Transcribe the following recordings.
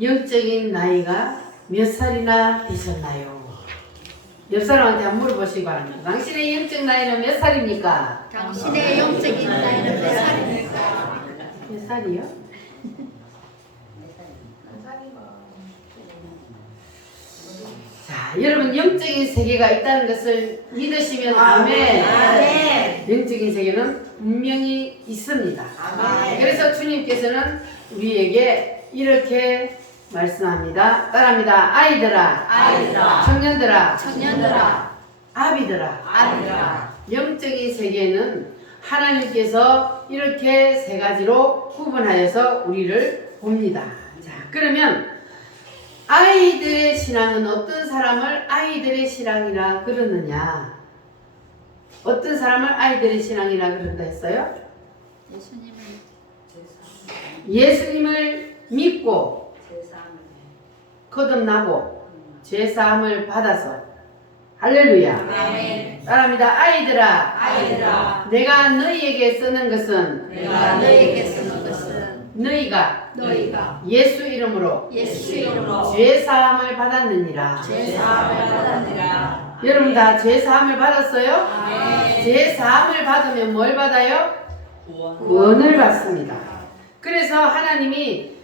영적인 나이가 몇 살이나 되셨나요? 옆 사람한테 한번 물어보시기 바랍니다. 당신의 영적 나이는 몇 살입니까? 당신의 영적인 나이는 몇 살입니까? 몇 살이요? 자, 여러분 영적인 세계가 있다는 것을 믿으시면 아멘. 아멘. 영적인 세계는 분명히 있습니다. 아멘. 그래서 주님께서는 우리에게 이렇게 말씀합니다. 따라합니다. 아이들아, 청년들아, 아비들아. 영적인 세계는 하나님께서 이렇게 세 가지로 구분하여서 우리를 봅니다. 자, 그러면 아이들의 신앙은 어떤 사람을 아이들의 신앙이라 그러느냐? 어떤 사람을 아이들의 신앙이라 그런다 했어요? 예수님을 믿고 거듭나고 죄사함을 받아서 할렐루야. 아멘. 따라합니다. 아이들아, 내가 너희에게 쓰는 것은 내가 너희에게 쓰는 것은 너희가 예수 이름으로 예수 이름으로 죄사함을 받았느니라. 죄사함을 받았느니라. 여러분 다 죄사함을 받았어요? 아멘. 죄사함을 받으면 뭘 받아요? 구원을 받습니다. 그래서 하나님이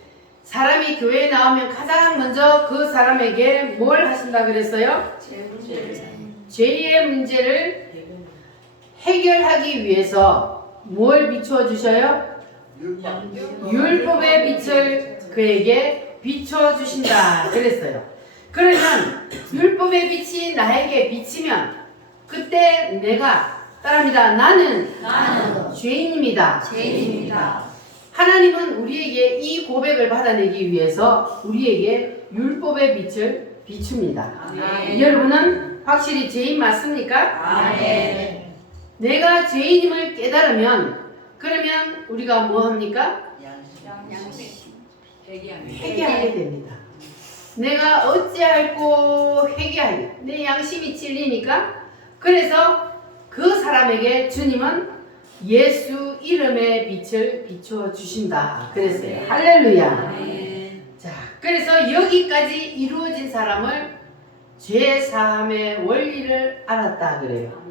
사람이 교회에 나오면 가장 먼저 그 사람에게 뭘 하신다 그랬어요? 죄의 문제를 해결하기 위해서 뭘 비추어 주셔요? 율법의 빛을 그에게 비춰 주신다 그랬어요. 그러면 율법의 빛이 나에게 비치면 그때 내가 따라합니다. 나는 죄인입니다. 하나님은 우리에게 이 고백을 받아내기 위해서 우리에게 율법의 빛을 비춥니다. 아멘. 여러분은 확실히 죄인 맞습니까? 아멘. 내가 죄인임을 깨달으면 그러면 우리가 뭐 합니까? 회개하게 됩니다. 내가 어찌할꼬 회개하리. 내 양심이 찔리니까. 그래서 그 사람에게 주님은 예수 이름의 빛을 비추어 주신다 그랬어요. 할렐루야. 자, 그래서 여기까지 이루어진 사람을 죄 사함의 원리를 알았다 그래요.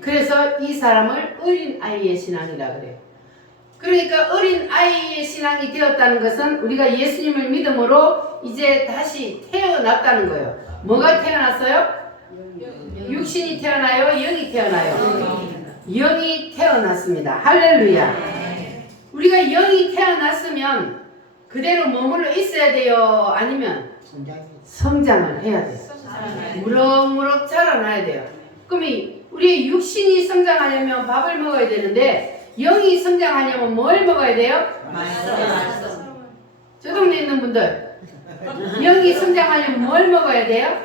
그래서 이 사람을 어린 아이의 신앙이라 그래요. 그러니까 어린 아이의 신앙이 되었다는 것은 우리가 예수님을 믿음으로 이제 다시 태어났다는 거예요. 뭐가 태어났어요? 육신이 태어나요? 영이 태어나요? 영이 태어났습니다. 할렐루야. 우리가 영이 태어났으면 그대로 머물러 있어야 돼요? 아니면 성장을 해야 돼요? 무럭무럭 자라나야 돼요. 그럼 우리 육신이 성장하려면 밥을 먹어야 되는데 영이 성장하려면 뭘 먹어야 돼요? 저 동네에 있는 분들 영이 성장하려면 뭘 먹어야 돼요?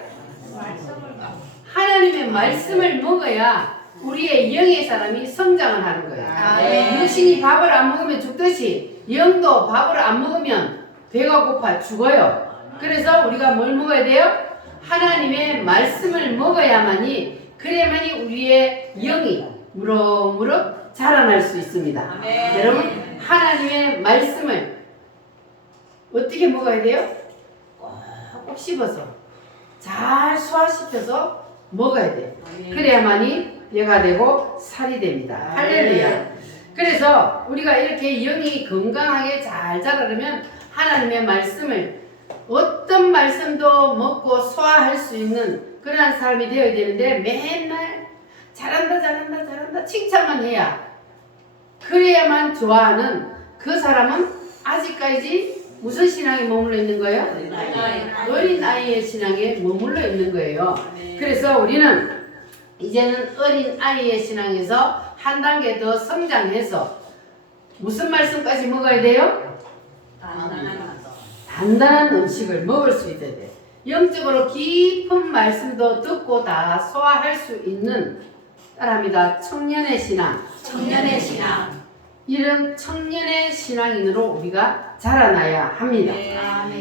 하나님의 말씀을 먹어야 우리의 영의 사람이 성장을 하는 거예요. 육신이 밥을 안 먹으면 죽듯이 영도 밥을 안 먹으면 배가 고파 죽어요. 그래서 우리가 뭘 먹어야 돼요? 하나님의 말씀을 먹어야만이 그래야만이 우리의 영이 무럭무럭 자라날 수 있습니다. 여러분 하나님의 말씀을 어떻게 먹어야 돼요? 꼭 씹어서 잘 소화시켜서 먹어야 돼요. 그래야만이 뼈가 되고 살이 됩니다. 할렐루야. 그래서 우리가 이렇게 영이 건강하게 잘 자라려면 하나님의 말씀을 어떤 말씀도 먹고 소화할 수 있는 그러한 사람이 되어야 되는데 맨날 잘한다 칭찬만 해야 그래야만 좋아하는 그 사람은 아직까지 무슨 신앙에 머물러 있는 거예요? 어린 아이의 신앙에 머물러 있는 거예요. 그래서 우리는 이제는 어린 아이의 신앙에서 한 단계 더 성장해서 무슨 말씀까지 먹어야 돼요? 단단한 음식을 먹을 수 있어야 돼요. 영적으로 깊은 말씀도 듣고 다 소화할 수 있는 따라합니다. 청년의 신앙. 이런 청년의 신앙인으로 우리가 자라나야 합니다.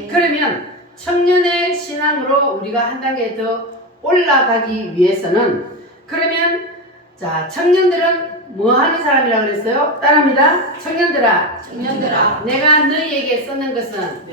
그러면 청년의 신앙으로 우리가 한 단계 더 올라가기 위해서는 그러면 자 청년들은 뭐 하는 사람이라고 그랬어요? 따라합니다. 청년들아, 청년들아, 내가 너희에게 쓰는 것은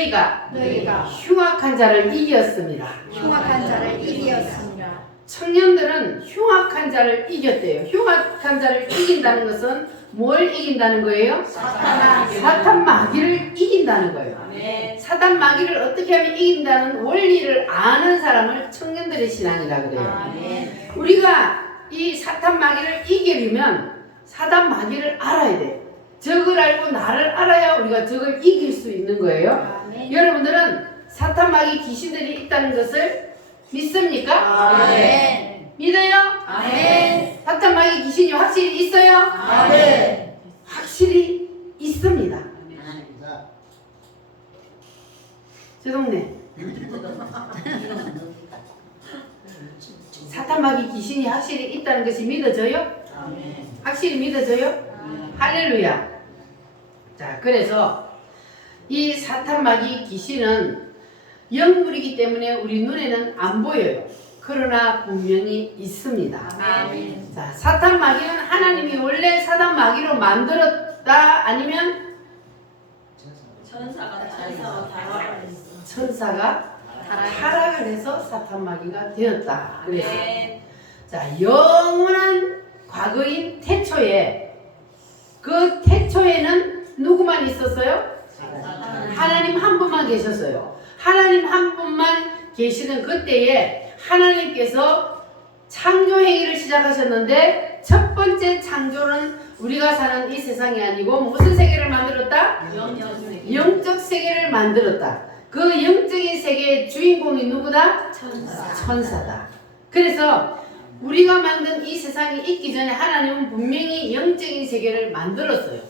너희가 너희가 흉악한 자를 이겼습니다. 흉악한 자를 이기었습니다. 청년들은 흉악한 자를 이겼대요. 흉악한 자를 이긴다는 것은 뭘 이긴다는 거예요? 사탄 마귀를 이긴다는 거예요. 아멘. 사탄 마귀를 어떻게 하면 이긴다는 원리를 아는 사람을 청년들의 신앙이라 그래요. 아멘. 우리가 이 사탄 마귀를 이기려면 사탄 마귀를 알아야 돼. 적을 알고 나를 알아야 우리가 적을 이길 수 있는 거예요. 아멘. 여러분들은 사탄 마귀 귀신들이 있다는 것을 믿습니까? 아멘. 믿어요? 아멘. 사탄 마귀 귀신이 확실히 있어요? 아멘. 확실히 있습니다. 저 동네 사탄 마귀 귀신이 확실히 있다는 것이 믿어져요? 확실히 믿어져요? 할렐루야. 자, 그래서 이 사탄 마귀 귀신은 영물이기 때문에 우리 눈에는 안 보여요. 그러나 분명히 있습니다. 아멘. 자, 사탄 마귀는 하나님이 원래 사탄 마귀로 만들었다 아니면 천사가 타락을 했어. 천사가 타락을 해서 사탄 마귀가 되었다. 그래서 아멘. 자, 영원한 과거인 태초에 그 태초에는 누구만 있었어요? 하나님 한 분만 계셨어요. 하나님 한 분만 계시는 그때에 하나님께서 창조 행위를 시작하셨는데 첫 번째 창조는 우리가 사는 이 세상이 아니고 무슨 세계를 만들었다? 영적 세계를 만들었다. 그 영적인 세계의 주인공이 누구다? 천사다. 그래서 우리가 만든 이 세상이 있기 전에 하나님은 분명히 영적인 세계를 만들었어요.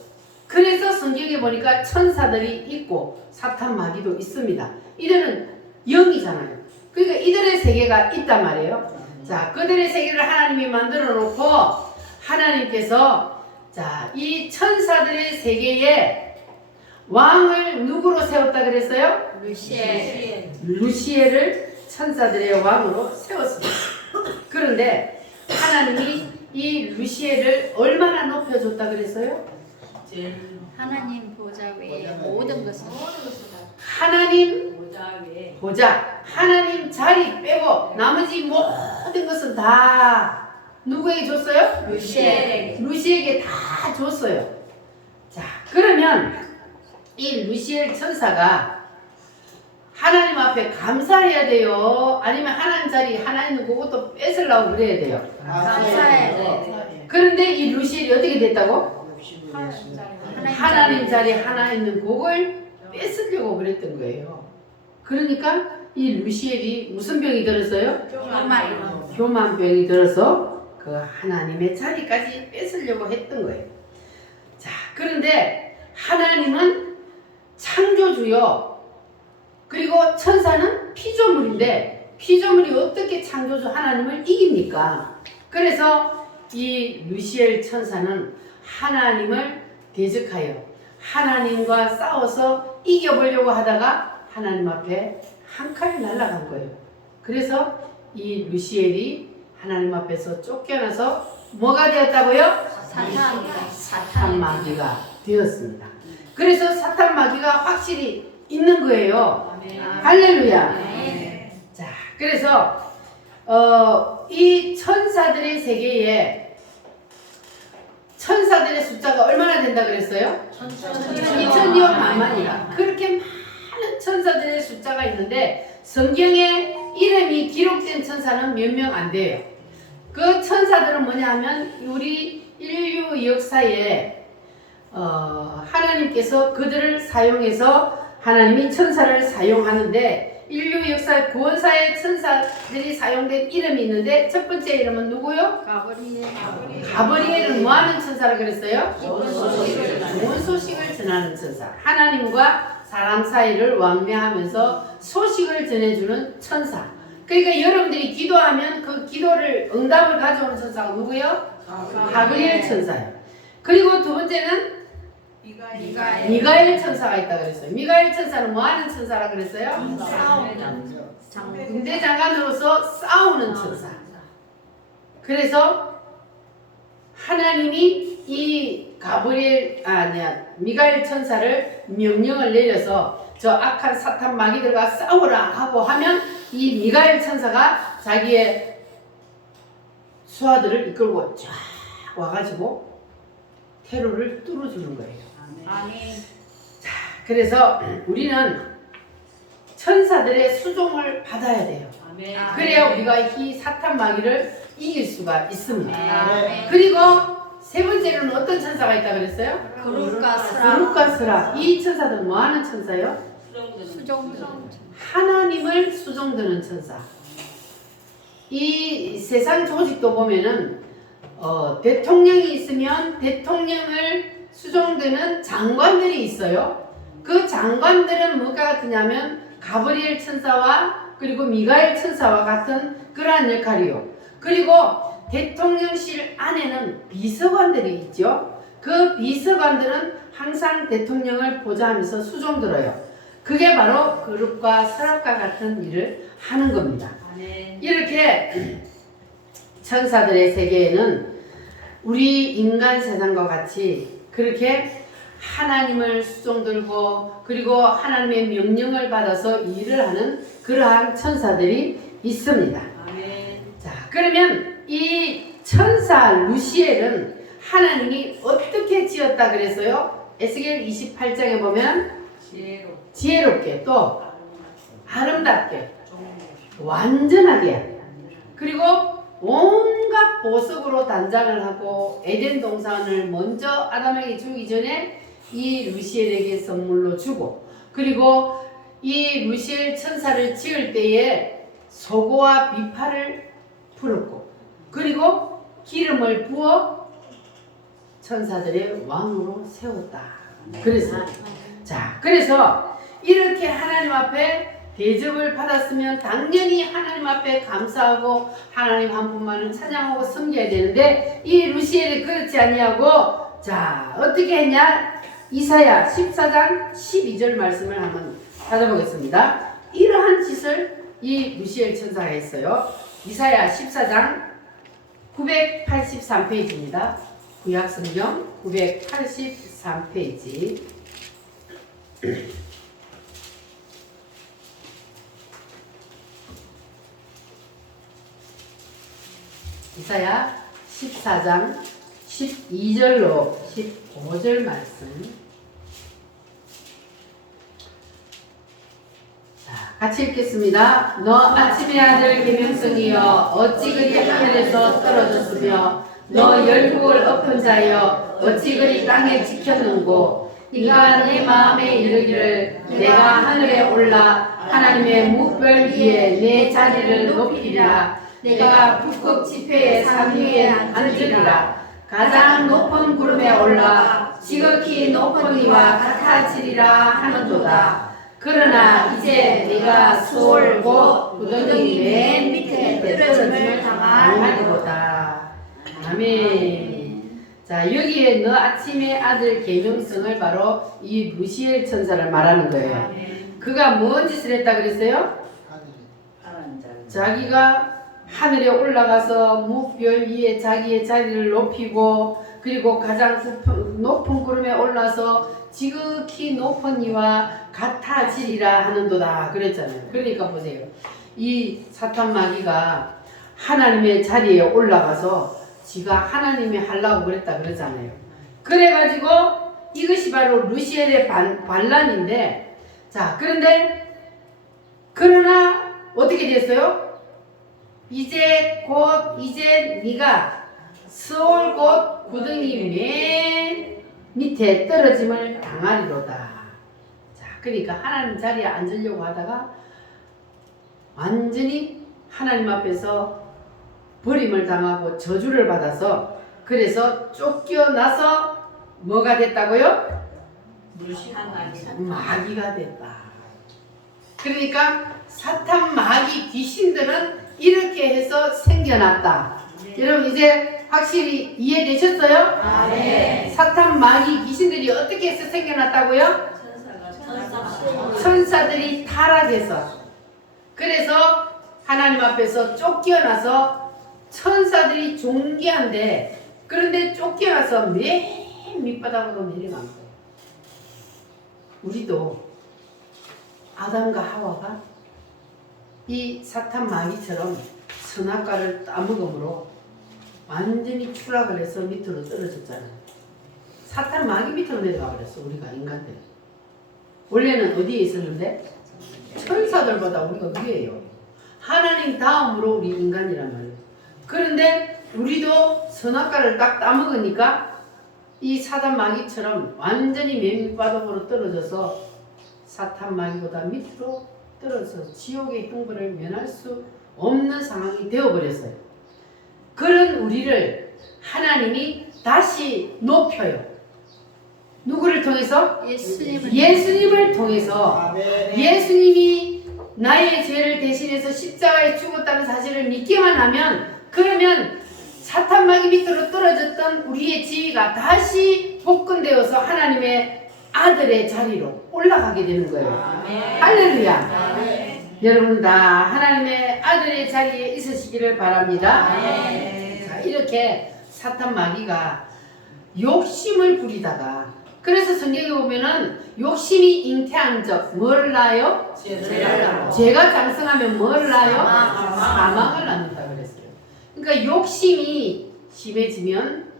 그래서 성경에 보니까 천사들이 있고 사탄 마귀도 있습니다. 이들은 영이잖아요. 그러니까 이들의 세계가 있단 말이에요. 자, 그들의 세계를 하나님이 만들어 놓고 하나님께서 자, 이 천사들의 세계에 왕을 누구로 세웠다 그랬어요? 루시엘을 천사들의 왕으로 세웠습니다. 그런데 하나님이 이 루시엘을 얼마나 높여줬다 그랬어요? 하나님 보좌 외에 모든 것은 하나님 보좌 외에 보좌, 하나님 자리 빼고 나머지 모든 것은 다 누구에게 줬어요? 루시엘에게. 루시에게 다 줬어요. 자, 그러면 이 루시엘 천사가 하나님 앞에 감사해야 돼요? 아니면 하나님 자리 하나 있는 그것도 뺏으려고 그래야 돼요? 감사해야 돼. 그런데 이 루시엘이 어떻게 됐다고? 하나님 자리 하나 있는 곡을 뺏으려고 그랬던 거예요. 그러니까 이 루시엘이 무슨 병이 들었어요? 교만병이 들어서 그 하나님의 자리까지 뺏으려고 했던 거예요. 자, 그런데 하나님은 창조주요. 그리고 천사는 피조물인데 피조물이 어떻게 창조주 하나님을 이깁니까? 그래서 이 루시엘 천사는 하나님을 대적하여 하나님과 싸워서 이겨보려고 하다가 하나님 앞에 한 칼이 날아간 거예요. 그래서 이 루시엘이 하나님 앞에서 쫓겨나서 뭐가 되었다고요? 사탄 마귀가 되었습니다. 그래서 사탄 마귀가 확실히 있는 거예요. 할렐루야. 자, 그래서 이 천사들의 세계에 천사들의 숫자가 얼마나 된다 그랬어요? 2천여 만만이라. 그렇게 많은 천사들의 숫자가 있는데 성경에 이름이 기록된 천사는 몇 명 안 돼요. 그 천사들은 뭐냐 하면 우리 인류 역사에 하나님께서 그들을 사용해서 하나님이 천사를 사용하는데 인류 역사 구원사의 천사들이 사용된 이름이 있는데 첫 번째 이름은 누구요? 가브리엘은 뭐하는 천사라 그랬어요? 좋은 소식을 전하는 천사. 하나님과 사람 사이를 왕래하면서 소식을 전해주는 천사. 그러니까 여러분들이 기도하면 그 기도를 응답을 가져오는 천사가 누구요? 가브리엘 천사예요. 그리고 두 번째는 미가엘 천사가 있다 그랬어요. 미가엘 천사는 뭐하는 천사라 그랬어요? 군대 장관으로서 싸우는 천사. 그래서 하나님이 이 미가엘 천사를 명령을 내려서 저 악한 사탄 마귀들과 싸우라 하고 하면 이 미가엘 천사가 자기의 수하들을 이끌고 쫙 와가지고 테로를 뚫어주는 거예요. 아멘. 그래서 우리는 천사들의 수종을 받아야 돼요. 아멘. 그래야 우리가 이 사탄 마귀를 이길 수가 있습니다. 아멘. 그리고 세 번째로는 어떤 천사가 있다 그랬어요? 그룹과 스라. 그룹과 스라. 이 천사들은 뭐 하는 천사예요? 수종드는 하나님을 수종드는 천사. 이 세상 조직도 보면은 대통령이 있으면 대통령을 수종드는 장관들이 있어요. 그 장관들은 뭐가 같으냐면 가브리엘 천사와 그리고 미가엘 천사와 같은 그러한 역할이요. 그리고 대통령실 안에는 비서관들이 있죠. 그 비서관들은 항상 대통령을 보좌하면서 수종들어요. 그게 바로 그룹과 스랍과 같은 일을 하는 겁니다. 이렇게 천사들의 세계에는 우리 인간 세상과 같이 그렇게 하나님을 수종들고 그리고 하나님의 명령을 받아서 일을 하는 그러한 천사들이 있습니다. 자, 그러면 이 천사 루시엘은 하나님이 어떻게 지었다 그랬어요? 에스겔 28장에 보면 지혜롭게 또 아름답게 완전하게 그리고 온갖 보석으로 단장을 하고 에덴 동산을 먼저 아담에게 주기 전에 이 루시엘에게 선물로 주고 그리고 이 루시엘 천사를 지을 때에 소고와 비파를 풀었고 그리고 기름을 부어 천사들의 왕으로 세웠다. 그래서 이렇게 하나님 앞에 대접을 받았으면 당연히 하나님 앞에 감사하고 하나님 한 분만을 찬양하고 섬겨야 되는데 이 루시엘이 그렇지 아니하고 자 어떻게 했냐? 이사야 14장 12절 말씀을 한번 찾아보겠습니다. 이러한 짓을 이 루시엘 천사가 했어요. 이사야 14장 983페이지입니다. 구약성경 983페이지 이사야 14장 12절로 15절 말씀 같이 읽겠습니다. 너 아침의 아들 계명성이여 어찌 그리 하늘에서 떨어졌으며 너 열국을 엎은 자여 어찌 그리 땅에 지켰는고 네가 내 마음에 이르기를 내가 하늘에 올라 하나님의 묵별 위에 내 자리를 높이리라 내가 북극 지폐의 산 위에 앉으리라 가장 높은 구름에 올라 지극히 높은 이와 같아지리라 하는도다. 그러나 이제 네가 수월 곧 구덩이 맨 밑에 떨어짐을 당하리로다. 아멘. 자 여기에 너 아침의 아들 계명성을 바로 이 루시엘 천사를 말하는 거예요. 그가 뭔 짓을 했다 그랬어요? 자기가 하늘에 올라가서 묵별 위에 자기의 자리를 높이고 그리고 가장 높은 구름에 올라서 지극히 높은 이와 같아지리라 하는도다 그랬잖아요. 그러니까 보세요. 이 사탄 마귀가 하나님의 자리에 올라가서 지가 하나님이 하려고 그랬다 그러잖아요. 그래가지고 이것이 바로 루시엘의 반란인데 자 그런데 그러나 어떻게 됐어요? 이제 네가 스올 곧 구덩이 맨 밑에 떨어짐을 당하리로다. 자, 그러니까 하나님 자리에 앉으려고 하다가 완전히 하나님 앞에서 버림을 당하고 저주를 받아서 그래서 쫓겨나서 뭐가 됐다고요? 마귀가 됐다. 그러니까 사탄 마귀 귀신들은 이렇게 해서 생겨났다. 여러분 이제 확실히 이해되셨어요? 네. 사탄 마귀 귀신들이 어떻게 해서 생겨났다고요? 천사들이 타락해서 그래서 하나님 앞에서 쫓겨나서 천사들이 존귀한데 그런데 쫓겨나서 맨 밑바닥으로 내려간 거예요. 우리도 아담과 하와가 이 사탄 마귀처럼 선악과를 따먹음으로 완전히 추락을 해서 밑으로 떨어졌잖아요. 사탄 마귀 밑으로 내려가 버렸어. 우리가 인간들. 원래는 어디에 있었는데? 천사들보다 우리가 위에요. 하나님 다음으로 우리 인간이란 말이에요. 그런데 우리도 선악과를 딱 따먹으니까 이 사탄 마귀처럼 완전히 맨 밑바닥으로 떨어져서 사탄 마귀보다 밑으로 떨어져서 지옥의 형벌을 면할 수 없는 상황이 되어버렸어요. 그런 우리를 하나님이 다시 높여요. 누구를 통해서? 예수님을 통해서. 예수님이 나의 죄를 대신해서 십자가에 죽었다는 사실을 믿기만 하면, 그러면 사탄 마귀 밑으로 떨어졌던 우리의 지위가 다시 복권되어서 하나님의 아들의 자리로 올라가게 되는 거예요. 할렐루야. 여러분 다 하나님의 아들의 자리에 있으시기를 바랍니다. 자, 이렇게 사탄 마귀가 욕심을 부리다가, 그래서 성경에 보면은 욕심이 잉태한 적 뭘 낳아요? 죄가 장성하면 뭘 낳아요? 사망을 낳는다 그랬어요. 그러니까 욕심이 심해지면,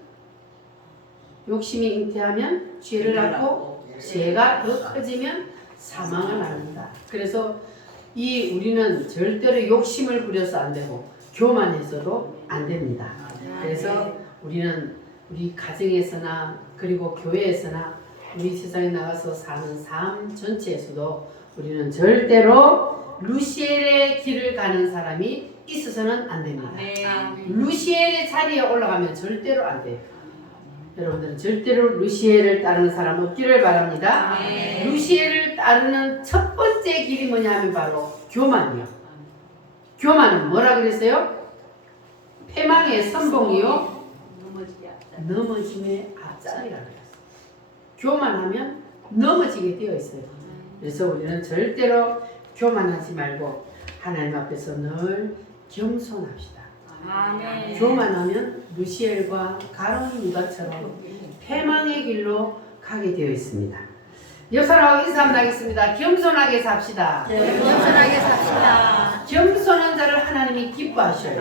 욕심이 잉태하면 죄를 낳고, 죄가 더 커지면 사망을 낳는다. 그래서 우리는 절대로 욕심을 부려서 안 되고 교만해서도 안 됩니다. 그래서 우리는 우리 가정에서나 그리고 교회에서나 우리 세상에 나가서 사는 삶 전체에서도 우리는 절대로 루시엘의 길을 가는 사람이 있어서는 안 됩니다. 루시엘의 자리에 올라가면 절대로 안 돼요. 여러분들은 절대로 루시엘을 따르는 사람 없기를 바랍니다. 루시엘을 따르는 첫 번째 길이 뭐냐 하면 바로 교만이요. 교만은 뭐라 그랬어요? 패망의 선봉이요, 넘어짐의 앞장이라 그랬어요. 교만하면 넘어지게 되어 있어요. 그래서 우리는 절대로 교만하지 말고 하나님 앞에서 늘 겸손합시다. 교만하면 루시엘과 가룟 유다처럼 패망의 길로 가게 되어 있습니다. 여사라고 인사 한번 하겠습니다. 겸손하게 삽시다. 겸손하게 삽시다. 겸손한 자를 하나님이 기뻐하셔요.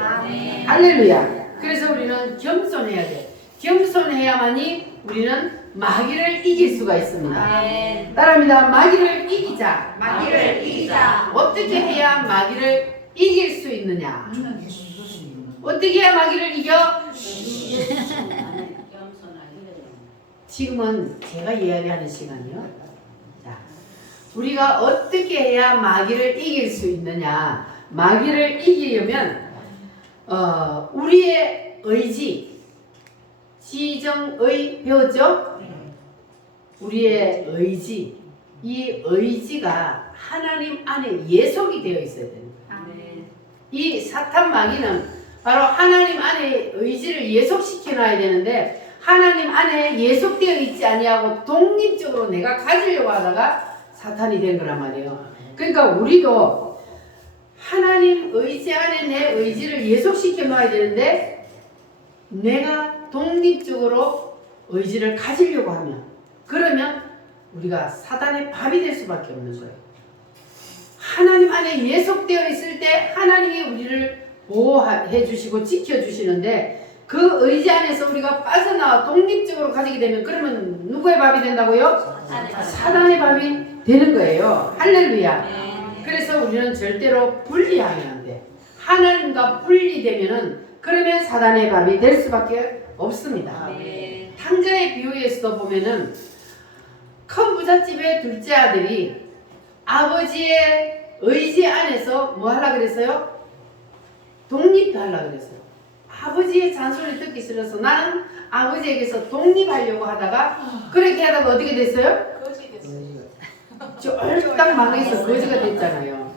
할렐루야. 그래서 우리는 겸손해야 돼. 겸손해야만이 우리는 마귀를 이길 수가 있습니다. 따라합니다. 마귀를 이기자. 마귀를 이기자. 어떻게 해야 마귀를 이길 수 있느냐? 어떻게 해야 마귀를 이겨? 지금은 제가 이야기하는 시간이요. 자, 우리가 어떻게 해야 마귀를 이길 수 있느냐? 마귀를 이기려면 우리의 의지, 지정의 배웠죠? 우리의 의지, 이 의지가 하나님 안에 예속이 되어 있어야 됩니다. 이 사탄 마귀는 바로 하나님 안에 의지를 예속시켜 놔야 되는데, 하나님 안에 예속되어 있지 아니하고 독립적으로 내가 가지려고 하다가 사탄이 된 거란 말이에요. 그러니까 우리도 하나님 의지 안에 내 의지를 예속시켜 놔야 되는데, 내가 독립적으로 의지를 가지려고 하면, 그러면 우리가 사단의 밥이 될 수밖에 없는 거예요. 하나님 안에 예속되어 있을 때 하나님이 우리를 보호해 주시고 지켜 주시는데, 그 의지 안에서 우리가 빠져나와 독립적으로 가지게 되면, 그러면 누구의 밥이 된다고요? 사단의 밥이 되는 거예요. 할렐루야. 그래서 우리는 절대로 분리하면 안 돼. 하나님과 분리되면은 그러면 사단의 밥이 될 수밖에 없습니다. 탕자의 비유에서도 보면은 큰 부잣집의 둘째 아들이 아버지의 의지 안에서 뭐 하려고 그랬어요? 독립하려고 그랬어요. 아버지의 잔소리 듣기 싫어서 나는 아버지에게서 독립하려고 하다가, 그렇게 하다가 어떻게 됐어요? 거지 됐어요. 쫄딱 망해서 거지가 됐잖아요.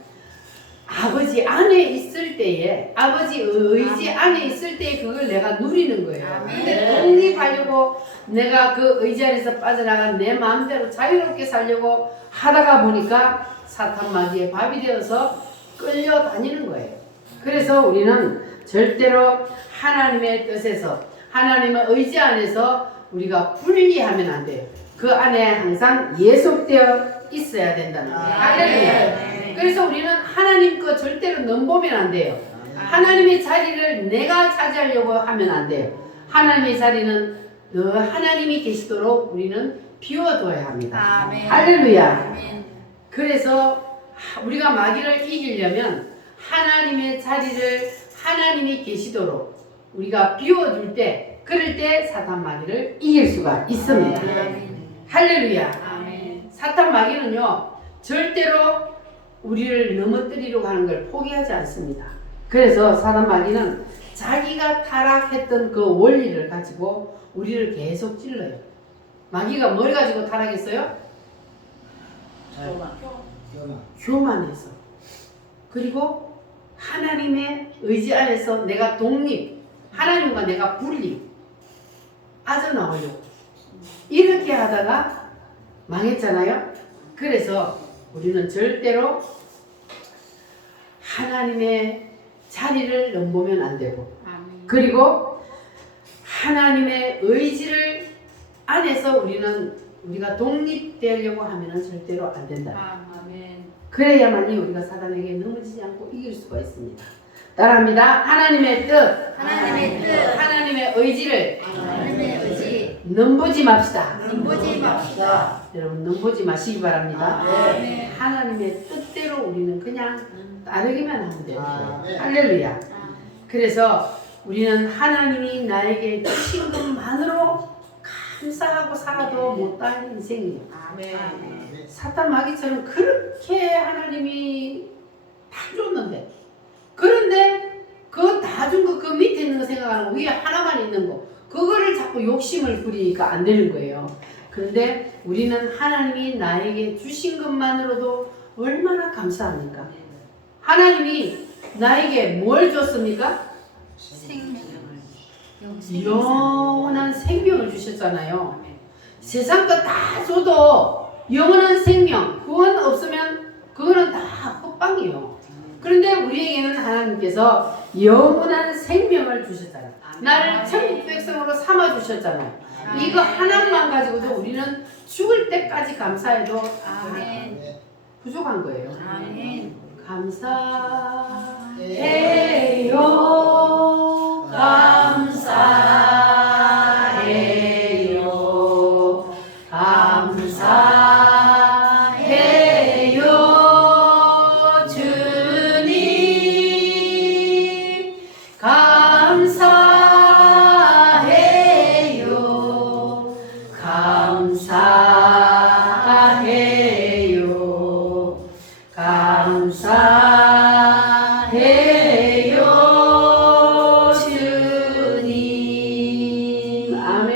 아버지 안에 있을 때에, 아버지 의지 안에 있을 때에 그걸 내가 누리는 거예요. 근데 독립하려고 내가 그 의지 안에서 빠져나간 내 마음대로 자유롭게 살려고 하다가 보니까 사탄 마귀의 밥이 되어서 끌려다니는 거예요. 그래서 우리는 절대로 하나님의 뜻에서, 하나님의 의지 안에서 우리가 분리하면 안 돼요. 그 안에 항상 예속되어 있어야 된다는 거예요. 할렐루야. 그래서 우리는 하나님 거 절대로 넘보면 안 돼요. 하나님의 자리를 내가 차지하려고 하면 안 돼요. 하나님의 자리는 하나님이 계시도록 우리는 비워둬야 합니다. 아멘. 할렐루야. 아멘. 그래서 우리가 마귀를 이기려면 하나님의 자리를 하나님이 계시도록 우리가 비워둘 때, 그럴 때 사탄 마귀를 이길 수가 있습니다. 아멘. 할렐루야. 아멘. 사탄 마귀는요, 절대로 우리를 넘어뜨리려고 하는 걸 포기하지 않습니다. 그래서 사탄 마귀는 자기가 타락했던 그 원리를 가지고 우리를 계속 찔러요. 마귀가 뭘 가지고 타락했어요? 교만해서. 그리고 하나님의 의지 안에서 내가 독립, 하나님과 내가 분리, 빠져나오려고. 이렇게 하다가 망했잖아요. 그래서 우리는 절대로 하나님의 자리를 넘보면 안 되고, 아멘. 그리고 하나님의 의지를 안에서 우리가 독립되려고 하면 절대로 안 된다. 아멘. 그래야만이 우리가 사단에게 넘어지지 않고 이길 수가 있습니다. 따라합니다. 하나님의 뜻, 하나님의 뜻, 하나님의 의지를 하나님의 의지, 넘보지 맙시다. 넘보지 맙시다. 여러분 넘보지 마시기 바랍니다. 아멘. 하나님의 뜻대로 우리는 그냥 따르기만 하면 돼요. 아멘. 할렐루야. 그래서 우리는 하나님이 나에게 주신 것만으로 감사하고 살아도 못할 인생이에요. 아멘. 사탄 마귀처럼 그렇게 하나님이 다 줬는데, 그런데 그 다 준 거 그 밑에 있는 거 생각하는 거, 위에 하나만 있는 거, 그거를 자꾸 욕심을 부리니까 안 되는 거예요. 그런데 우리는 하나님이 나에게 주신 것만으로도 얼마나 감사합니까? 하나님이 나에게 뭘 줬습니까? 영원한 생명을 주셨잖아요. 세상 거 다 줘도 영원한 생명, 구원 없으면 그거는 다 헛방이에요. 그런데 우리에게는 하나님께서 영원한 생명을 주셨잖아요. 나를 천국 백성으로 삼아 주셨잖아요. 이거 하나만 가지고도 우리는 죽을 때까지 감사해도 아멘. 부족한 거예요. 아멘. 감사해요. 감사해요. 감사해요. 주님. 감사해요. 감사해요. 감사해요. 주님. 아멘.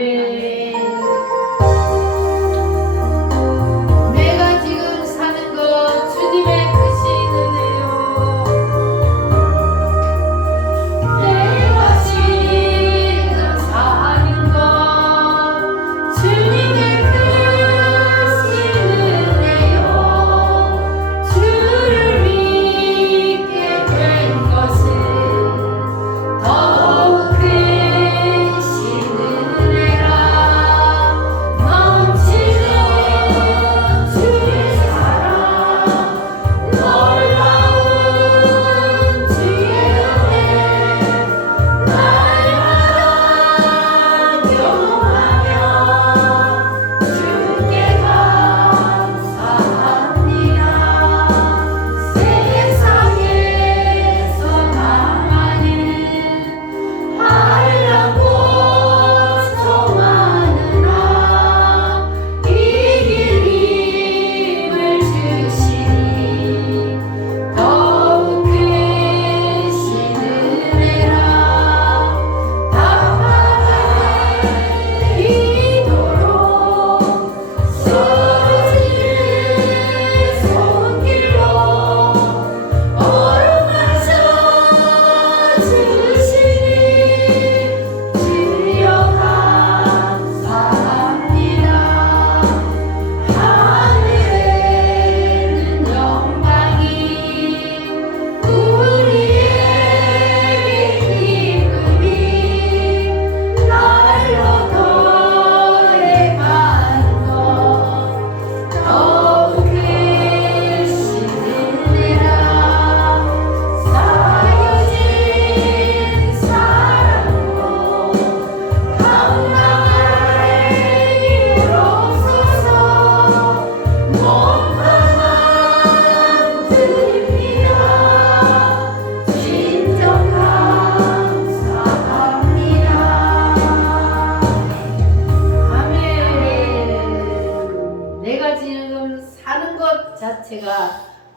내가 지금 사는 것 주님의 크신 은혜요. 내가 지금 사는 것 주님의 크신 은혜요. 주를 위해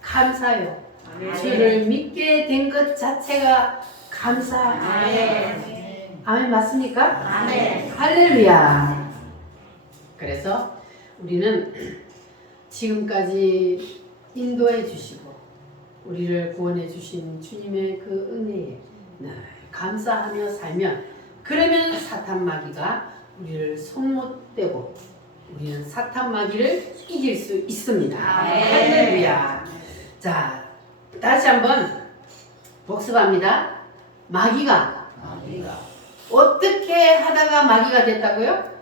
감사요. 주를 믿게 된 것 자체가 감사. 아멘 맞습니까? 할렐루야. 그래서 우리는 지금까지 인도해 주시고 우리를 구원해 주신 주님의 그 은혜에 늘 감사하며 살면, 그러면 사탄 마귀가 우리를 손 못 대고 우리는 사탄 마귀를 이길 수 있습니다. 할렐루야. 자, 다시 한번 복습합니다. 마귀가 어떻게 하다가 마귀가 됐다고요?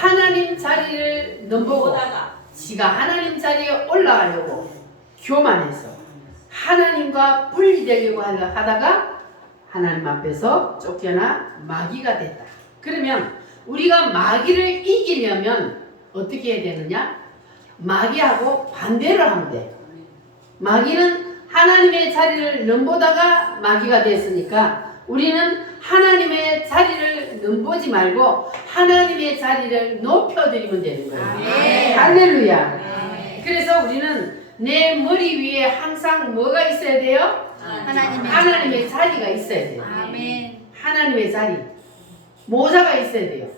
하나님 자리를 넘보고 지가 하나님 자리에 올라가려고 교만해서 하나님과 분리되려고 하다가 하나님 앞에서 쫓겨나 마귀가 됐다. 그러면 우리가 마귀를 이기려면 어떻게 해야 되느냐? 마귀하고 반대를 하면 돼. 마귀는 하나님의 자리를 넘보다가 마귀가 됐으니까 우리는 하나님의 자리를 넘보지 말고 하나님의 자리를 높여드리면 되는 거예요. 할렐루야. 그래서 우리는 내 머리 위에 항상 뭐가 있어야 돼요? 하나님의 자리가 있어야 돼요. 하나님의 자리. 모자가 있어야 돼요.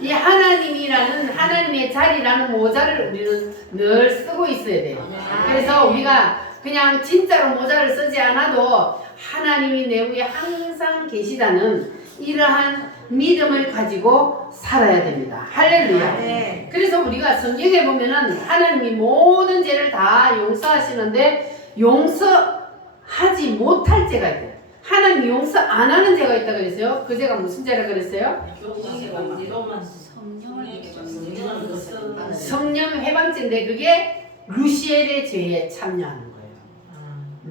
이 하나님이라는 하나님의 자리라는 모자를 우리는 늘 쓰고 있어야 돼요. 그래서 우리가 그냥 진짜로 모자를 쓰지 않아도 하나님이 내 위에 항상 계시다는 이러한 믿음을 가지고 살아야 됩니다. 할렐루야. 그래서 우리가 성경에 보면은 하나님이 모든 죄를 다 용서하시는데 용서하지 못할 죄가 있대요. 하나님 용서 안 하는 죄가 있다 그랬어요. 그 죄가 무슨 죄라 그랬어요? 성령 회방죄인데 그게 루시엘의 죄에 참여하는 거예요.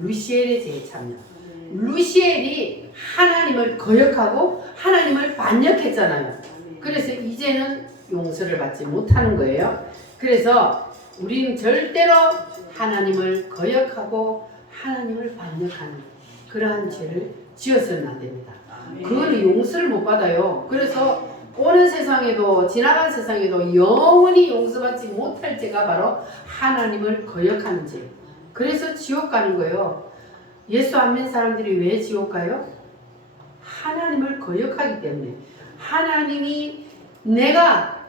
루시엘의 죄에 참여. 루시엘이 하나님을 거역하고 하나님을 반역했잖아요. 그래서 이제는 용서를 받지 못하는 거예요. 그래서 우리는 절대로 하나님을 거역하고 하나님을 반역하는 그러한 죄를 지어서는 안 됩니다. 그거는 용서를 못 받아요. 그래서 오는 세상에도 지나간 세상에도 영원히 용서받지 못할 죄가 바로 하나님을 거역하는 죄. 그래서 지옥 가는 거예요. 예수 안 믿는 사람들이 왜 지옥 가요? 하나님을 거역하기 때문에. 하나님이 내가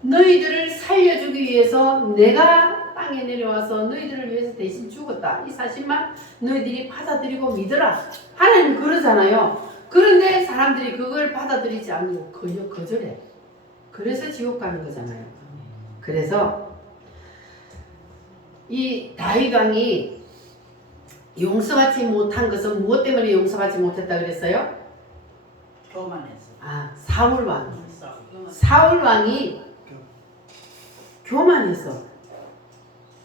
너희들을 살려주기 위해서 내가 땅에 내려와서 너희들을 위해서 대신 죽었다. 이 사실만 너희들이 받아들이고 믿어라. 하나님 그러잖아요. 그런데 사람들이 그걸 받아들이지 않고 거절해. 그래서 지옥 가는 거잖아요. 그래서 이 다윗 왕이 용서받지 못한 것은 무엇 때문에 용서받지 못했다 그랬어요? 사울 왕. 사울 왕이 교만해서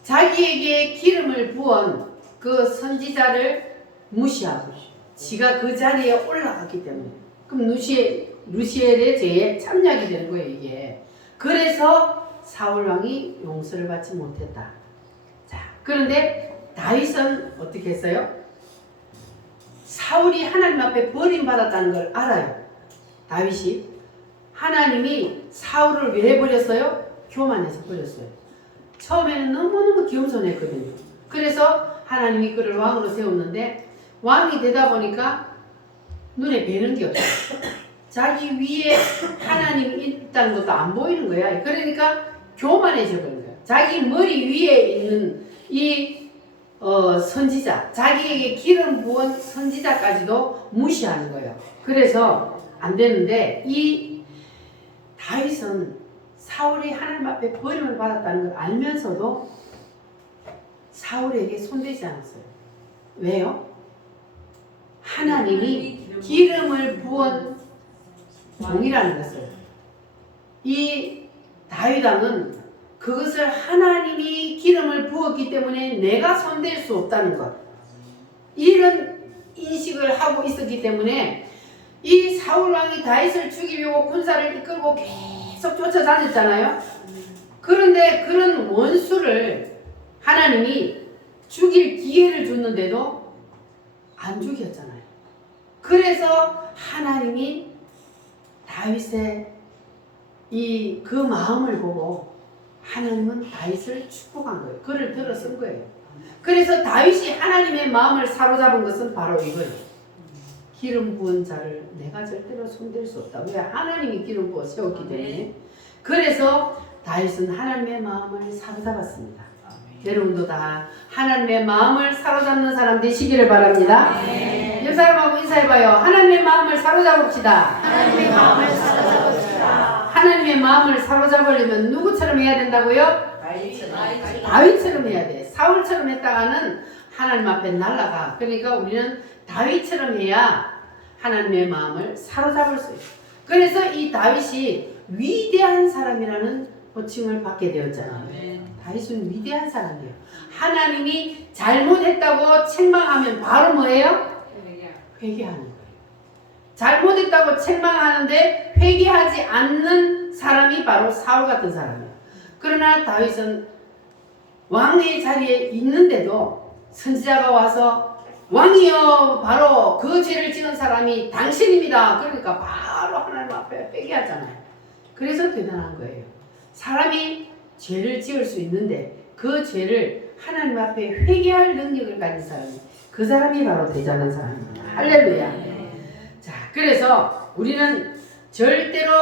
자기에게 기름을 부은 그 선지자를 무시하고 지가 그 자리에 올라갔기 때문에, 그럼 루시엘의 죄에 참여하게 되는 거예요, 이게. 그래서 사울 왕이 용서를 받지 못했다. 자, 그런데 다윗은 어떻게 했어요? 사울이 하나님 앞에 버림받았다는 걸 알아요. 다윗이. 하나님이 사울을 왜 버렸어요? 교만해서 버렸어요. 처음에는 너무너무 겸손했거든요. 그래서 하나님이 그를 왕으로 세웠는데 왕이 되다 보니까 눈에 뵈는 게 없어요. 자기 위에 하나님이 있다는 것도 안 보이는 거야. 그러니까 교만해져 버린 거야. 자기 머리 위에 있는 이 선지자, 자기에게 기름 부은 선지자까지도 무시하는 거예요. 그래서 안 되는데 이 다윗은 사울이 하나님 앞에 버림을 받았다는 걸 알면서도 사울에게 손대지 않았어요. 왜요? 하나님이 기름을 부은 종이라는 것을, 이 다윗 왕은 그것을 하나님이 기름을 부었기 때문에 내가 손댈 수 없다는 것, 이런 인식을 하고 있었기 때문에 이 사울 왕이 다윗을 죽이려고 군사를 이끌고 계속 쫓아다녔잖아요. 그런데 그런 원수를 하나님이 죽일 기회를 줬는데도 안 죽였잖아요. 그래서 하나님이 다윗의 그 마음을 보고 하나님은 다윗을 축복한 거예요. 그를 들어 쓴 거예요. 그래서 다윗이 하나님의 마음을 사로잡은 것은 바로 이거예요. 기름 부은 자를 내가 절대로 손댈 수 없다. 왜? 하나님이 기름 부어 세웠기 때문에. 그래서 다윗은 하나님의 마음을 사로잡았습니다. 여러분도 다 하나님의 마음을 사로잡는 사람 되시기를 바랍니다. 옆 사람하고 인사해봐요. 하나님의 마음을 사로잡읍시다. 하나님의 마음을 사로잡읍시다. 하나님의 마음을 사로잡으려면 누구처럼 해야 된다고요? 다윗처럼 해야 돼. 사울처럼 했다가는 하나님 앞에 날아가. 그러니까 우리는 다윗처럼 해야 하나님의 마음을 사로잡을 수 있어요. 그래서 이 다윗이 위대한 사람이라는 호칭을 받게 되었잖아요. 다윗은 위대한 사람이에요. 하나님이 잘못했다고 책망하면 바로 뭐예요? 회개하는 거예요. 잘못했다고 책망하는데 회개하지 않는 사람이 바로 사울 같은 사람이에요. 그러나 다윗은 왕의 자리에 있는데도 선지자가 와서 왕이여 바로 그 죄를 지은 사람이 당신입니다. 그러니까 바로 하나님 앞에 회개하잖아요. 그래서 대단한 거예요. 사람이 죄를 지을 수 있는데 그 죄를 하나님 앞에 회개할 능력을 가진 사람이 그 사람이 바로 대단한 사람입니다. 할렐루야. 자, 그래서 우리는 절대로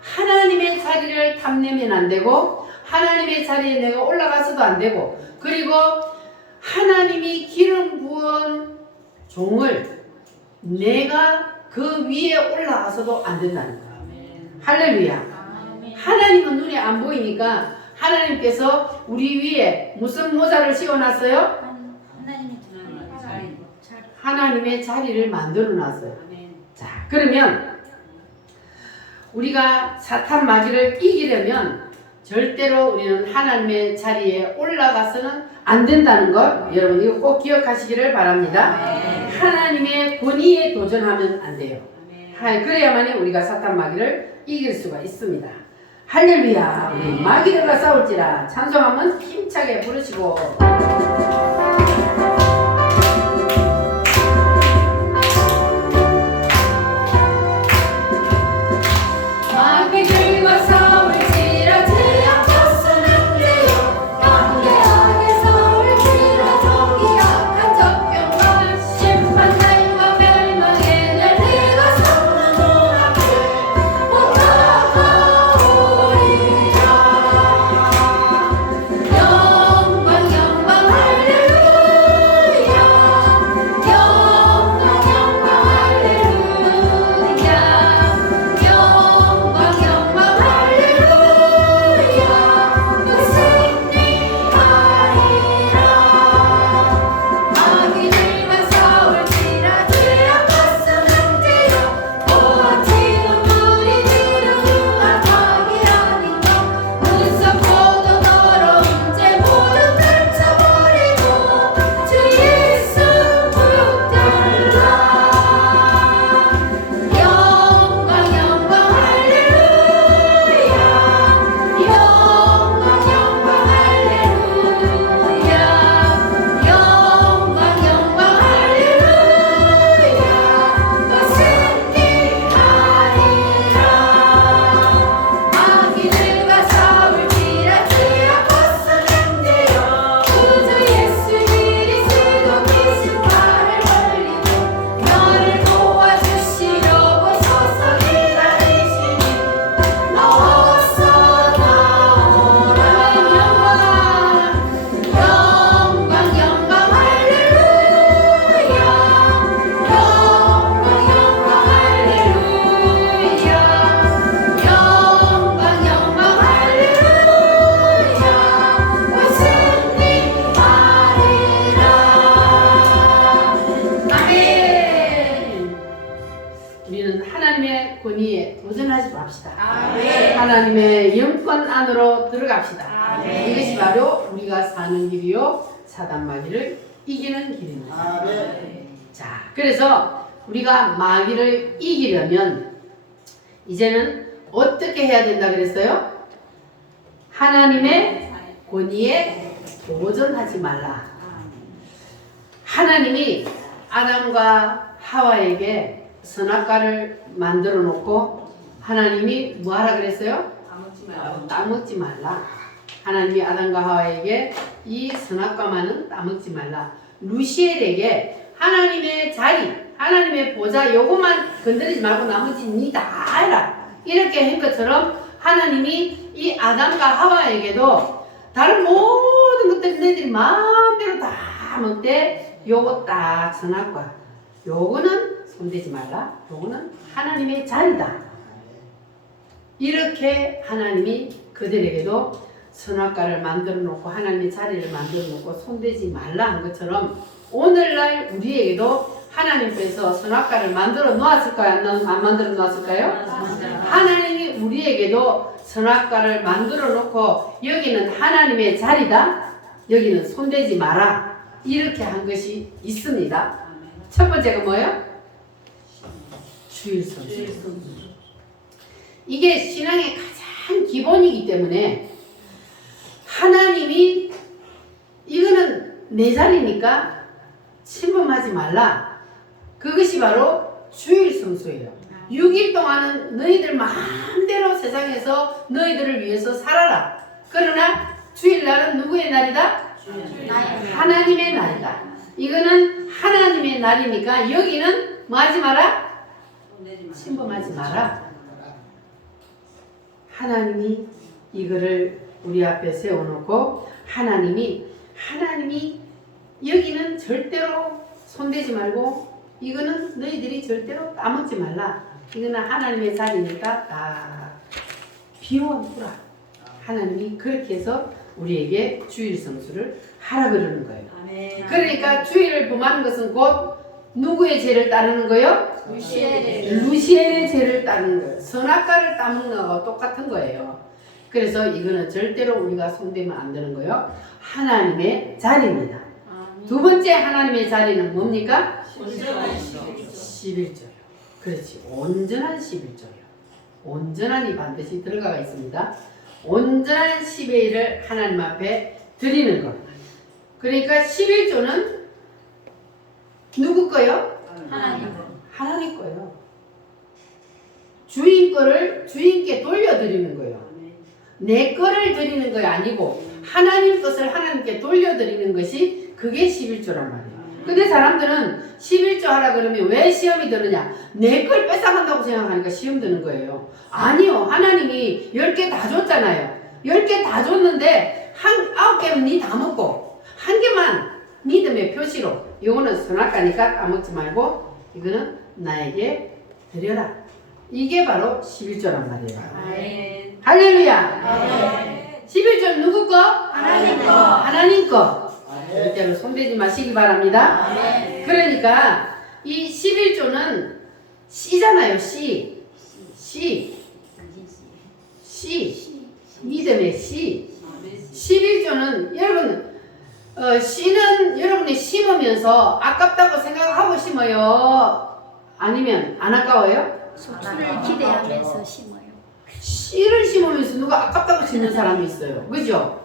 하나님의 자리를 탐내면 안 되고 하나님의 자리에 내가 올라가서도 안 되고 그리고 하나님이 기름 부은 종을 내가 그 위에 올라가서도 안 된다는 거예요. 할렐루야. 하나님은 눈에 안 보이니까 하나님께서 우리 위에 무슨 모자를 씌워놨어요? 하나님의 자리를 만들어 놨어요. 자, 그러면 우리가 사탄 마귀를 이기려면 절대로 우리는 하나님의 자리에 올라가서는 안 된다는 것 여러분 이거 꼭 기억하시기를 바랍니다. 하나님의 권위에 도전하면 안 돼요. 그래야만 우리가 사탄 마귀를 이길 수가 있습니다. 할렐루야. 우리 마귀들과 싸울지라 찬송하면 힘차게 부르시고 마귀들과 싸울지라 제 앞서서는 돼요. 경계 안에 싸울지라 저기 약한 적병과 심판날과 멸망의 날 내가 서는 눈앞에 못 나가오리라. 영광 영광 할렐루야. 영광 영광 할렐루야. 영광 영광 할렐루야. 그 승리하리라. 마귀들과 싸울지라 주 앞서서는 돼요. 오직 우리 뒤로 응답하기 아닌 것 무섭고도 더러운 죄 모두 떨쳐버리고 주 예수 붙들라. 영광 영광 할렐루야. 영광 영광 할렐루야. 영광 영광 할렐루야. 또 승리하리라. 마귀들과 싸울지라 주 앞서서는 돼요. 구주 예수 그리스도 귀신발을 벌리고 너를 도와주시려고 서서 기다리시니 어서 나오라. 영광 영광 할렐루야. 영광 영광 할렐루야. 영광 영광 할렐루야. 그 승리하리라. 아멘. 우리는 하나님의 권위에 도전하지 맙시다. 하나님의 영권 안으로 들어갑시다. 이것이 바로 우리가 사는 길이요 사단 마귀를 이기는 길입니다. 자, 그래서 우리가 마귀를 이기려면 이제는 어떻게 해야 된다 그랬어요? 하나님의 권위에 도전하지 말라. 하나님이 아담과 하와에게 선악과를 만들어 놓고 하나님이 뭐 하라 그랬어요? 따먹지 말라. 하나님이 아담과 하와에게 이 선악과만은 따먹지 말라. 루시엘에게 하나님의 자리, 하나님의 보좌 요것만 건드리지 말고 나머지 니 다 해라. 이렇게 한 것처럼 하나님이 이 아담과 하와에게도 다른 모든 것들 너희들이 마음대로 다 먹되 요거 딱 선악과 요거는 손대지 말라. 요거는 하나님의 자리다. 이렇게 하나님이 그들에게도 선악과를 만들어 놓고 하나님의 자리를 만들어 놓고 손대지 말라 한 것처럼 오늘날 우리에게도 하나님께서 선악과를 만들어 놓았을까요? 안 만들어 놓았을까요? 하나님이 우리에게도 선악과를 만들어 놓고 여기는 하나님의 자리다. 여기는 손대지 마라. 이렇게 한 것이 있습니다. 첫 번째가 뭐예요? 주일성수. 이게 신앙의 가장 기본이기 때문에 하나님이 이거는 내 자리니까 침범하지 말라. 그것이 바로 주일성수예요. 6일 동안은 너희들 마음대로 세상에서 너희들을 위해서 살아라. 그러나 주일날은 누구의 날이다? 하나님의 날이다. 이거는 하나님의 날이니까 여기는 뭐 하지 마라? 침범하지 마라. 하나님이 이거를 우리 앞에 세워놓고 하나님이 여기는 절대로 손대지 말고 이거는 너희들이 절대로 따먹지 말라. 이거는 하나님의 자리니까 다 비워두라. 하나님이 그렇게 해서 우리에게 주일성수를 하라 그러는 거예요. 그러니까 주일을 범하는 것은 곧 누구의 죄를 따르는 거예요? 루시엘의 죄를 따르는 거예요. 선악과를 따먹는 거하고 똑같은 거예요. 그래서 이거는 절대로 우리가 손대면 안 되는 거예요. 하나님의 자리입니다. 두 번째 하나님의 자리는 뭡니까? 11조요. 그렇지. 온전한 11조요. 온전한이 반드시 들어가 있습니다. 온전한 10회를 하나님 앞에 드리는 것. 그러니까 11조는 누구 거요? 하나님 거요. 주인 거를 주인께 돌려드리는 거예요. 내 거를 드리는 거 아니고 하나님 것을 하나님께 돌려드리는 것이 그게 11조란 말이에요. 근데 사람들은 11조 하라 그러면 왜 시험이 드느냐? 내 걸 뺏어간다고 생각하니까 시험 드는 거예요. 아니요. 하나님이 10개 다 줬잖아요. 10개 다 줬는데 9개는 니 다 먹고 1개만 믿음의 표시로 이거는 선악과니까 까먹지 말고 이거는 나에게 드려라. 이게 바로 11조란 말이에요. 할렐루야. 11조는 누구 거? 하나님 거. 절대로 손대지 마시기 바랍니다. 그러니까 이 11조는 씨잖아요. 씨. 믿음의 씨. 11조는 여러분 씨는 여러분이 심으면서 아깝다고 생각하고 심어요? 아니면 안 아까워요? 소출을 기대하면서 심어요. 씨를 심으면서 누가 아깝다고 심는 사람이 있어요. 그죠?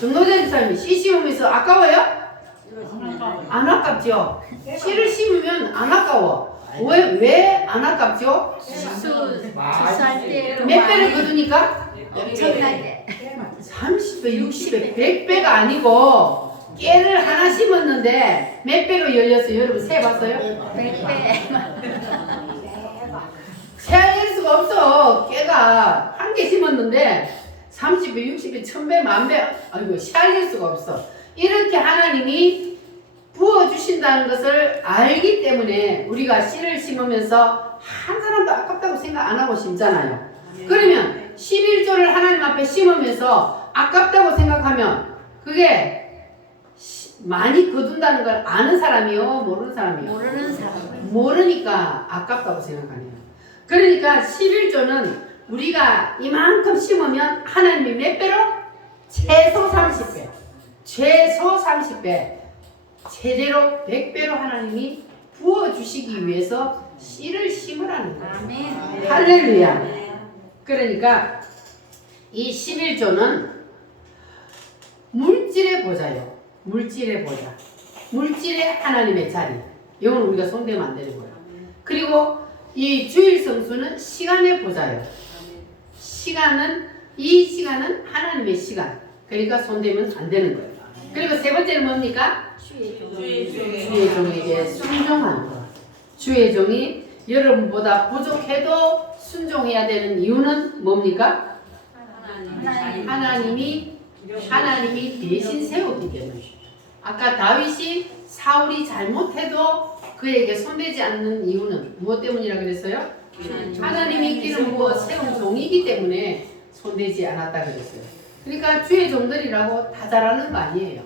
정로된 사람이 씨 심으면서 아까워요? 안 아깝죠? 씨를 심으면 안 아까워. 왜 안 아깝죠? 주수할 때 몇 배를 거두니까? 엄청날 때 30배, 60배, 100배가 아니고 깨를 하나 심었는데 몇 배로 열렸어요? 여러분 세봤어요? 100배 세알 수가 없어. 깨가 한 개 심었는데 30배, 60배, 1000배, 만배 아이고 세알 수가 없어. 이렇게 하나님이 부어주신다는 것을 알기 때문에 우리가 씨를 심으면서 한 사람도 아깝다고 생각 안 하고 심잖아요. 그러면 11조를 하나님 앞에 심으면서 아깝다고 생각하면 그게 많이 거둔다는 걸 아는 사람이요? 모르는 사람이요? 모르는 사람. 모르니까 아깝다고 생각하네요. 그러니까 11조는 우리가 이만큼 심으면 하나님이 몇 배로? 최소 30배. 최소 30배. 최대로 100배로 하나님이 부어주시기 위해서 씨를 심으라는 거예요. 아멘. 할렐루야. 그러니까 이 11조는 물질의 보좌요. 물질의 보좌. 물질의 하나님의 자리. 이건 우리가 손대면 안 되는 거예요. 그리고 이 주일 성수는 시간의 보좌요. 이 시간은 하나님의 시간. 그러니까 손대면 안 되는 거예요. 그리고 세 번째는 뭡니까? 주의 종. 주의 종에게 순종하는 것. 주의 종이 여러분보다 부족해도 순종해야 되는 이유는 뭡니까? 하나님이 대신 세우기 때문에. 아까 다윗이 사울이 잘못해도 그에게 손대지 않는 이유는 무엇 때문이라 그랬어요? 하나님이 기름 부어 세운 종이기 때문에 손대지 않았다 그랬어요. 그러니까 주의 종들이라고 다 잘하는 거 아니에요.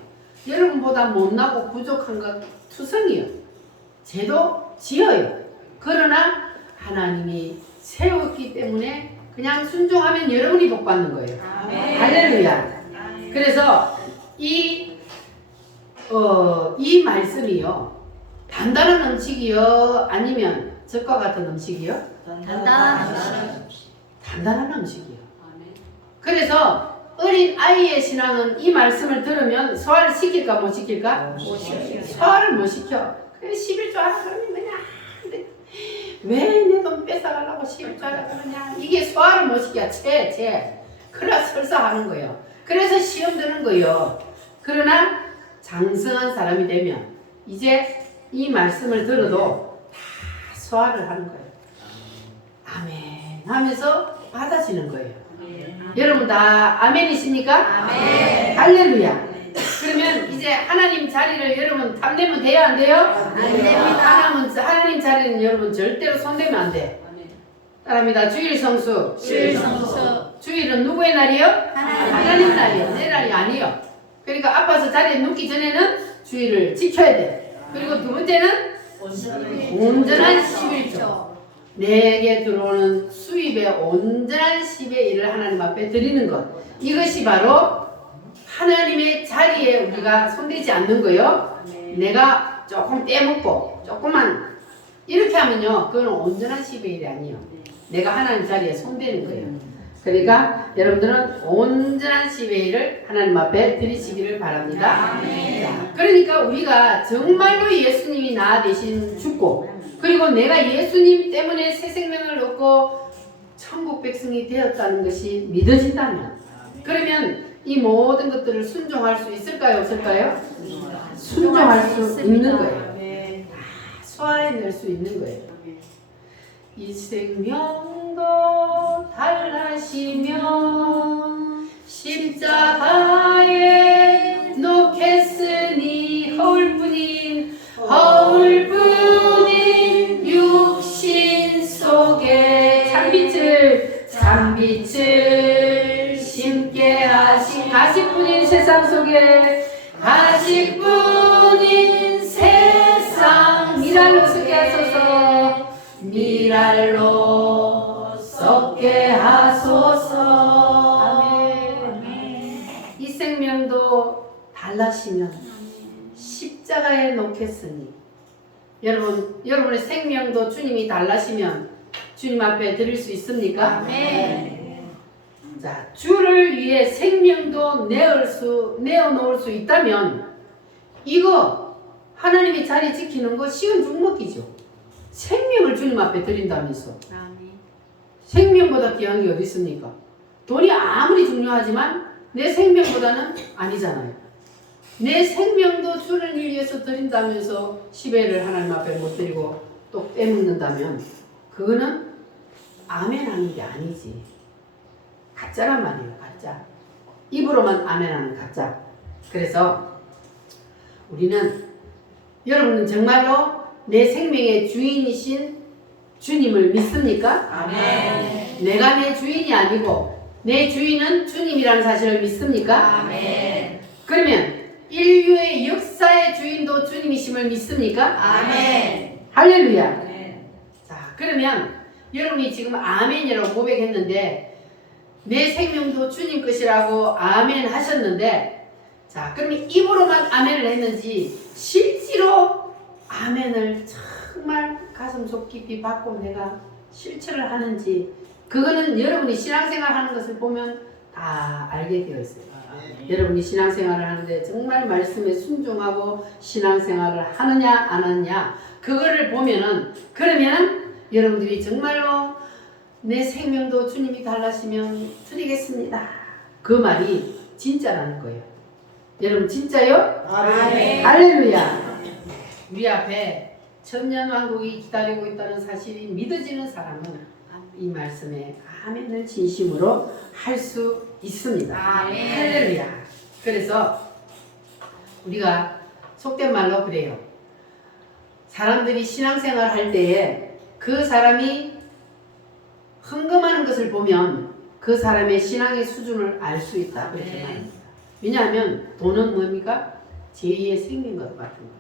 여러분보다 못나고 부족한 것 투성이요. 죄도 지어요. 그러나 하나님이 세웠기 때문에 그냥 순종하면 여러분이 복 받는 거예요. 할렐루야. 그래서 이 말씀이요. 단단한 음식이요? 아니면 젖과 같은 음식이요? 단단한 음식이요. 그래서 어린 아이의 신앙은 이 말씀을 들으면 소화를 시킬까 못 시킬까? 소화를 못 시켜. 그래 11조 하라 그러면 그냥 왜 내 돈 뺏어가려고 11조 하라 그러냐. 이게 소화를 못 시켜. 그래야 설사하는 거예요. 그래서 시험 드는 거예요. 그러나 장성한 사람이 되면 이제 이 말씀을 들어도 다 소화를 하는 거예요. 아멘 하면서 받아지는 거예요. 여러분 다 아멘이십니까? 아멘. 할렐루야. 그러면 이제 하나님 자리를 여러분 탐내면 돼요? 안 돼요? 안 됩니다. 하나님 자리는 여러분 절대로 손대면 안 돼. 따라합니다. 주일 성수. 주일은 누구의 날이요? 하나님 날이요. 내 날이 아니요. 그러니까 아파서 자리에 눕기 전에는 주일을 지켜야 돼. 그리고 두 번째는 온전한 11조. 내게 들어오는 수입의 온전한 10의 1을 하나님 앞에 드리는 것. 이것이 바로 하나님의 자리에 우리가 손대지 않는 거요. 내가 조금 떼먹고 조금만 이렇게 하면요. 그건 온전한 10의 1이 아니에요. 내가 하나님 자리에 손대는 거예요. 그러니까 여러분들은 온전한 10의 1을 하나님 앞에 드리시기를 바랍니다. 자, 그러니까 우리가 정말로 예수님이 나 대신 죽고 그리고 내가 예수님 때문에 새 생명을 얻고 천국 백성이 되었다는 것이 믿어진다면 그러면 이 모든 것들을 순종할 수 있을까요? 없을까요? 순종할 수 있는 거예요. 다 소화해낼 수 있는 거예요. 이 생명도 달라시면 십자가에 놓겠으니 허울뿐인 육신 속에 찬빛을 심게 하신 가시뿐인 세상 속에 가시뿐인 세상 미랄로 썩게 하소서 미랄로 썩게 하소서. 아멘. 이 생명도 달라시면 십자가에 놓겠으니 여러분의 생명도 주님이 달라시면 주님 앞에 드릴 수 있습니까? 아멘. 자, 주를 위해 생명도 내어놓을 수 있다면 이거 하나님이 자리 지키는 거 쉬운 죽먹기죠. 생명을 주님 앞에 드린다면서. 생명보다 귀한 게 어디 있습니까? 돈이 아무리 중요하지만 내 생명보다는 아니잖아요. 내 생명도 주를 위해서 드린다면서 10회를 하나님 앞에 못 드리고 또 빼먹는다면 그거는 아멘 하는 게 아니지. 가짜란 말이에요. 가짜. 입으로만 아멘 하는 가짜. 그래서 우리는 여러분은 정말로 내 생명의 주인이신 주님을 믿습니까? 아멘. 내가 내 주인이 아니고 내 주인은 주님이라는 사실을 믿습니까? 아멘. 그러면 인류의 역사의 주인도 주님이심을 믿습니까? 아멘. 할렐루야. 자, 그러면 여러분이 지금 아멘이라고 고백했는데 내 생명도 주님 것이라고 아멘 하셨는데 자, 그러면 입으로만 아멘을 했는지 실제로 아멘을 정말 가슴속 깊이 받고 내가 실천을 하는지 그거는 여러분이 신앙생활 하는 것을 보면 다 알게 되어 있어요. 여러분이 신앙생활을 하는데 정말 말씀에 순종하고 신앙생활을 하느냐 안 하느냐 그거를 보면은 그러면은 여러분들이 정말로 내 생명도 주님이 달라시면 드리겠습니다. 그 말이 진짜라는 거예요. 여러분 진짜요? 아멘. 할렐루야. 우리 앞에 천년왕국이 기다리고 있다는 사실이 믿어지는 사람은 이 말씀에 아멘을 진심으로 할 수 있습니다. 아멘. 할렐루야. 그래서 우리가 속된 말로 그래요. 사람들이 신앙생활 할 때에 그 사람이 헌금하는 것을 보면 그 사람의 신앙의 수준을 알 수 있다. 그렇게 말합니다. 왜냐하면 돈은 뭡니까? 제2의 생긴 것 같은 거예요.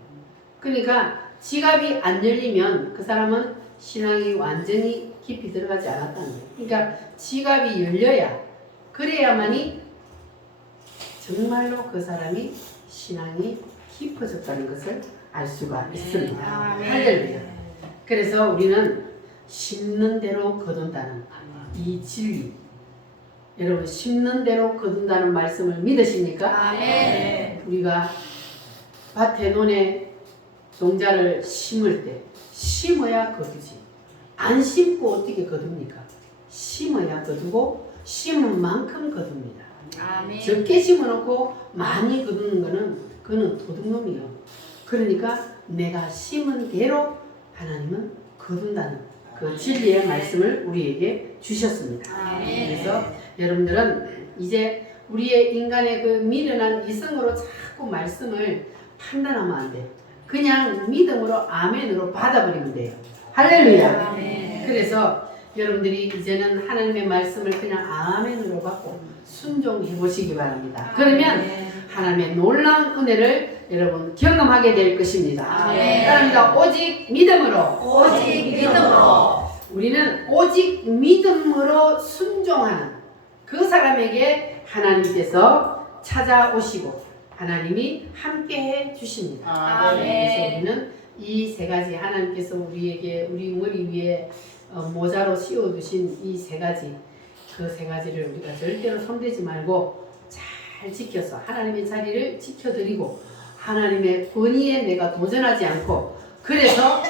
그러니까 지갑이 안 열리면 그 사람은 신앙이 완전히 깊이 들어가지 않았다는 거예요. 그러니까 지갑이 열려야 그래야만이 정말로 그 사람이 신앙이 깊어졌다는 것을 알 수가 있습니다. 할렐루야. 그래서 우리는 심는 대로 거둔다는 이 진리, 여러분 심는 대로 거둔다는 말씀을 믿으십니까? 아멘. 우리가 밭에 논에 농자를 심을 때 심어야 거두지. 안 심고 어떻게 거둡니까? 심어야 거두고 심은 만큼 거둡니다. 아멘. 적게 심어놓고 많이 거두는 거는 그는 도둑놈이요. 그러니까 내가 심은 대로 하나님은 거둔다는 그 진리의 말씀을 우리에게 주셨습니다. 아멘. 그래서 여러분들은 이제 우리의 인간의 그 미련한 이성으로 자꾸 말씀을 판단하면 안 돼요. 그냥 믿음으로 아멘으로 받아버리면 돼요. 할렐루야. 아멘. 그래서 여러분들이 이제는 하나님의 말씀을 그냥 아멘으로 받고 순종해 보시기 바랍니다. 그러면 하나님의 놀라운 은혜를 여러분 경험하게 될 것입니다. 아멘. 따라합니다. 오직 믿음으로. 오직 믿음으로. 우리는 오직 믿음으로 순종하는 그 사람에게 하나님께서 찾아오시고 하나님이 함께해 주십니다. 아멘. 그래서 우리는 이 세 가지 하나님께서 우리에게 우리 머리 위에 모자로 씌워두신 이 세 가지 그 세 가지를 우리가 절대로 손대지 말고 잘 지켜서 하나님의 자리를 지켜드리고 하나님의 권위에 내가 도전하지 않고 그래서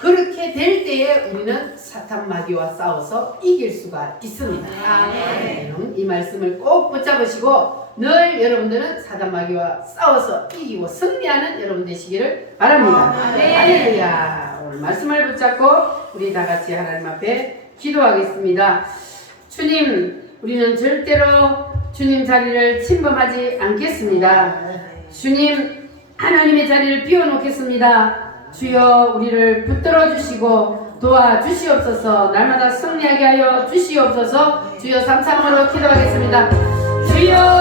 그렇게 될 때에 우리는 사탄 마귀와 싸워서 이길 수가 있습니다. 아멘. 이 말씀을 꼭 붙잡으시고 늘 여러분들은 사탄 마귀와 싸워서 이기고 승리하는 여러분 되시기를 바랍니다. 아멘. 할렐루야. 오늘 말씀을 붙잡고 우리 다 같이 하나님 앞에 기도하겠습니다. 주님, 우리는 절대로 주님 자리를 침범하지 않겠습니다. 주님, 하나님의 자리를 비워놓겠습니다. 주여, 우리를 붙들어 주시고 도와주시옵소서. 날마다 승리하게 하여 주시옵소서. 주여, 삼창으로 기도하겠습니다. 주여.